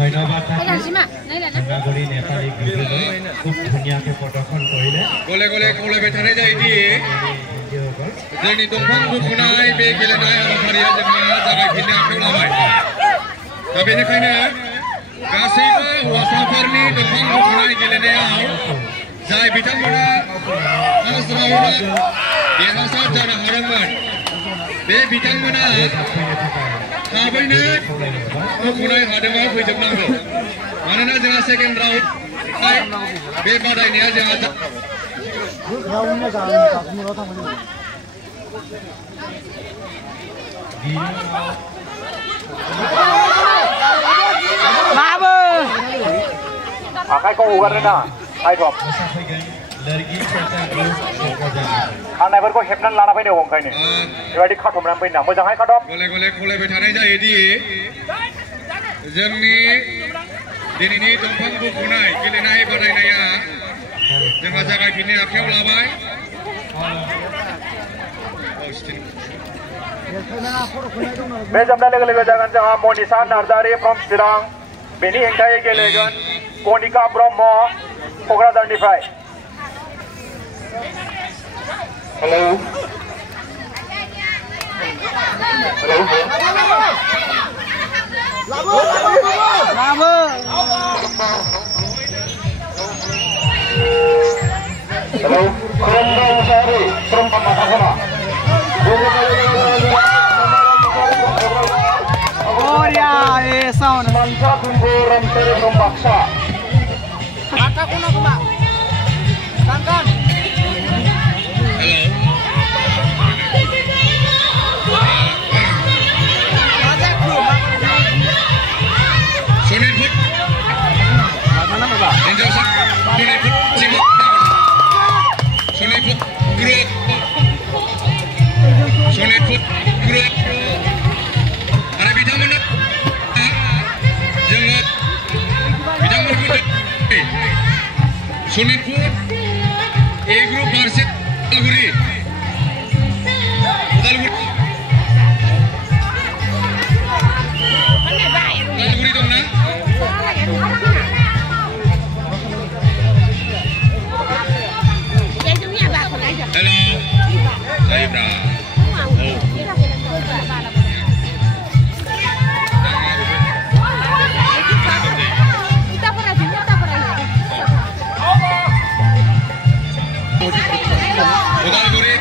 ধন্যবাদ নাগৰী নেপালী গীতলৈ খুব ধুনীয়াকৈ প্ৰদৰ্শন কৰিলে गले गले खावलायबाय थानाय जायोदि जोंनि दंफां बुखुनाय बे गेलेनाय हाबाफारिया जोंहा जागायफिननो आखायाव लाबाय दा बेनिखायनो गासैबो हौवासाफोरनि दंफां बुखुनाय गेलेनायाव जाय बिथांमोना फार्स्ट राउन्डआव देरहासार जानो हादोंमोन बे बिथांमोना थाबैनो बुखुनाय हादोंआव फैजोबनांगौ मानोना जोंहा सेकेन्ड राउन्ड बे बादायनाया जोंहा आखाइखौ हगारनो नाङा आइदब खानायफोरखौ हेबनानै लाना फैनो ओंखायनो बेबायदि खाथबनानै फैना मोजाङै खाथब गले गले खावलायबाय थानाय जायोदि जोंनि दिनैनि दंफां बुखुनाय गेलेनाय बादायनाया जोंहा जागायफिननो आखायाव लाबाय बे जोबनाय लोगो लोगो जागोन जोंहा मनिषा नार्जारि फ्रम चिरां बेनि हेंथायै गेलेगोन कनिका ब्रह्म क'क्राझारनिफ्राय hello hello Kuranda Musari from Pamakasana. Oh ya, sound. Mansa Kumpuram Seri from Baksa. Kakak kuna kuma. Kankan. Sonitpur A group versus Udalguri dong na hello saya Ibra Udalguri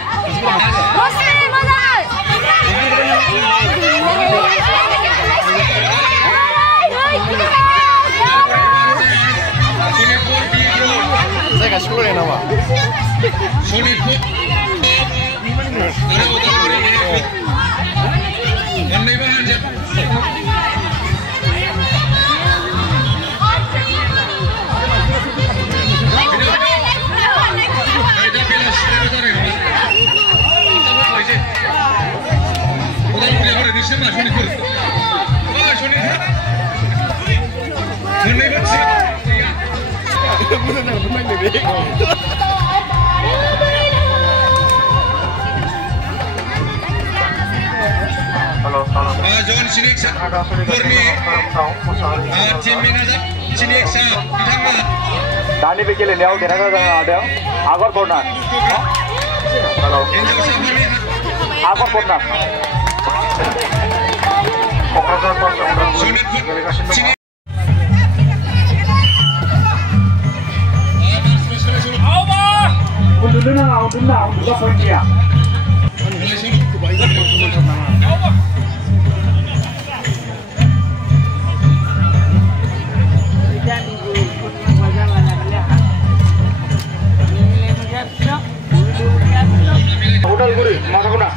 saya kasih dulu ya nama Sonitpur ada Udalguri Andai bahan siap John Siniksa, Purni, tim manajer Siniksa, Tangga. Dani bikin ini aku kira-kira ada, Agor Purna. Halo. Agor Purna. Sunda untuk poin dia. Udal guri, masa kuna.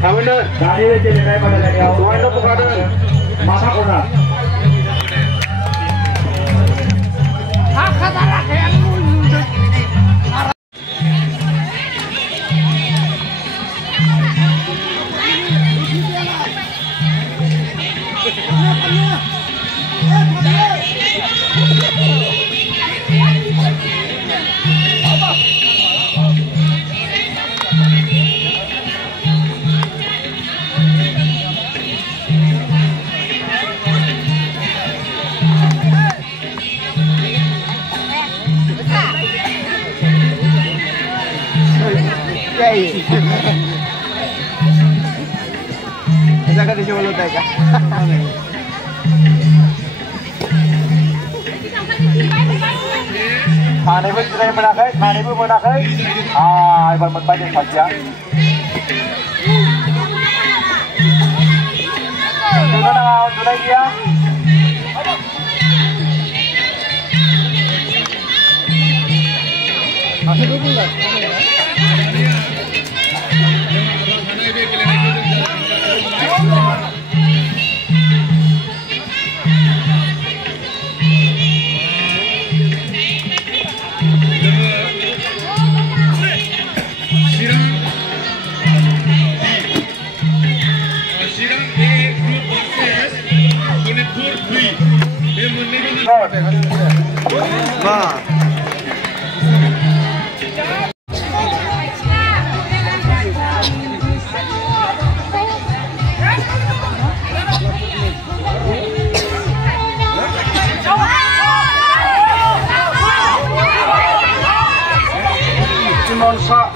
Kami nih, dari jadi naik pada lagi. Tuan itu bukan masa kuna. Jaga di Jolo Tega. Thane pun sudah menakai, thane pun menakai. Iban menbanyak saja. Sudah nak tunai dia. Masih dulu lah. Monsa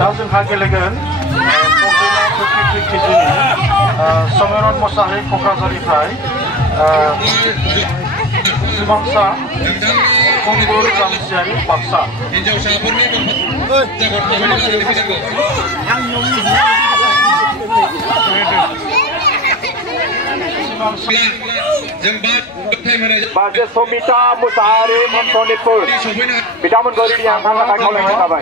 langsung kaki legan Someron Mosahik Kokazari Fry Sumangsa Kongur Kamsiari Paksa Baca Somita Musahari Monsonipur. Bidamun gori di angka langkah kau lewat apa?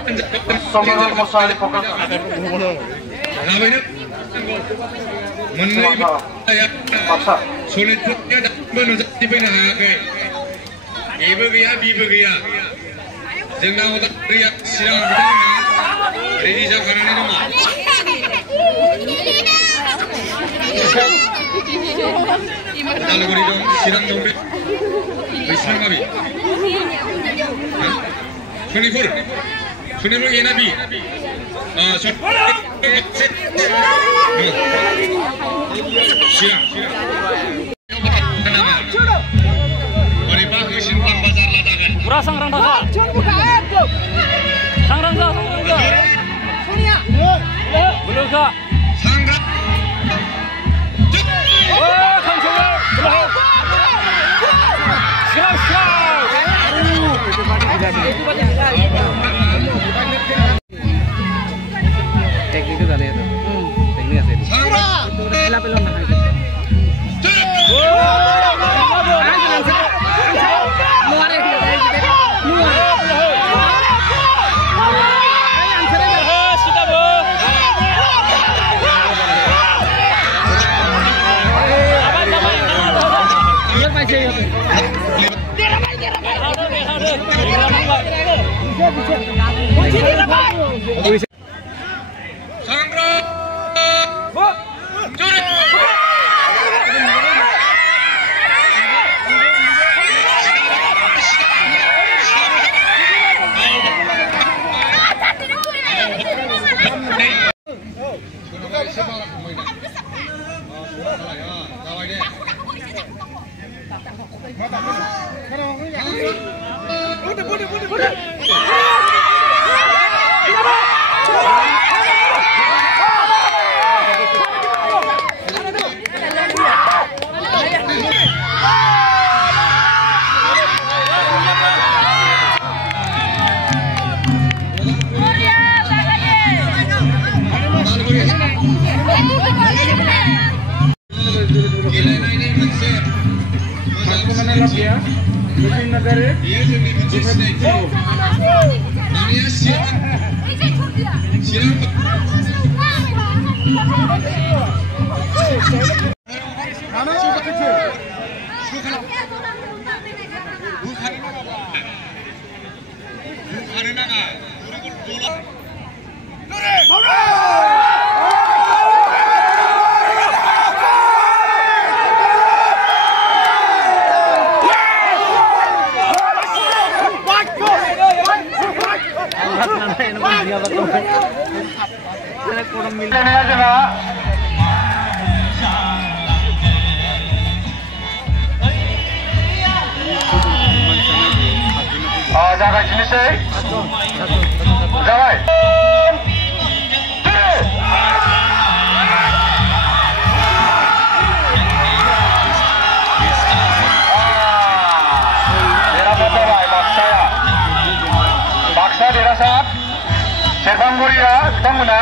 Somita Musahari fokus. Paksa. Sulit putnya dah menunjuk di mana ke? Ibu gaya, bibu gaya. Jangan udah teriak siang bidang. Ready jangan ini dong. Kalau gori dong, siram dong, Islam abi. Sunifur ini nabi. Siram. Beribah simpan bazar ladakan. Kurang sangrang dasa. Sangrang dasa. Belum kah? Sangrang. Teknik itu tadi itu. Teknik asli. Itu udah pelon nak itu. गेलेनायनि मोनसे बेयो जोंनि मोनसे सिनायथि दानिया बुखानो नाङा जागायफिननोसै जाबाय देरहासार जाबाय बाक्सा देरहासार सेरफांगुरिया बिथांमोना